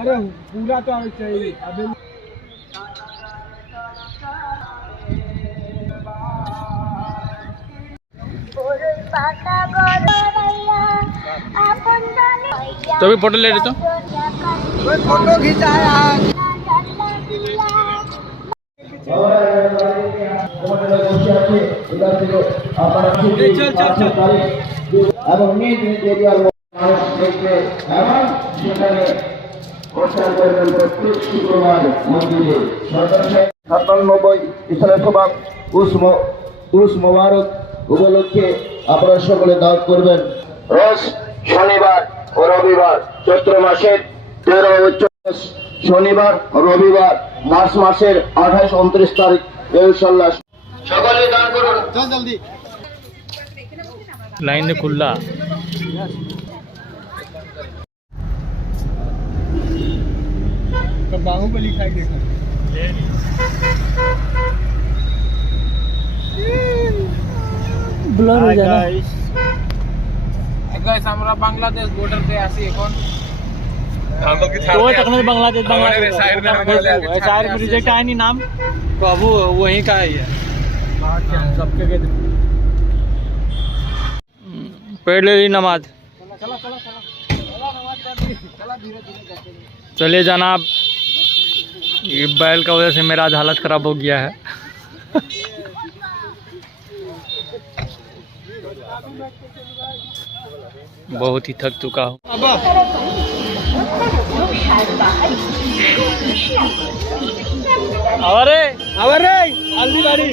अरे पूरा तो आना चाहिए अभी। तो अभी फोटो ले रहे तो फोटो खींचा यार। चल चल चल উরুস মোবারক উপলক্ষে আপনারা সকলে দাওয়াত করবেন। রোজ শনিবার ও রবিবার চৈত্র মাসের 13 ও 14 শনিবার ও রবিবার মার্চ মাসের 28 29 তারিখ ইনশাআল্লাহ সকলে দান করুন। चल जल्दी। लाइन ने खुला तो बाहुबली खाई देखा ब्लर हो जाएगा। गाइस আমরা বাংলাদেশ বর্ডার पे আসি এখন। तो तकने बांग्लादेश शायर में रिजेक्ट आया नहीं नाम बाबू वहीं का ही है। सबके के पढ़ ले ली नमाज। चला चला चला नमाज पढ़ ली। चला धीरे धीरे करते। चलिए जनाब, ये बैल का वजह से मेरा आज हालत खराब हो गया है। बहुत ही थक चुका हूँ। अरे अरे हल्दी बाड़ी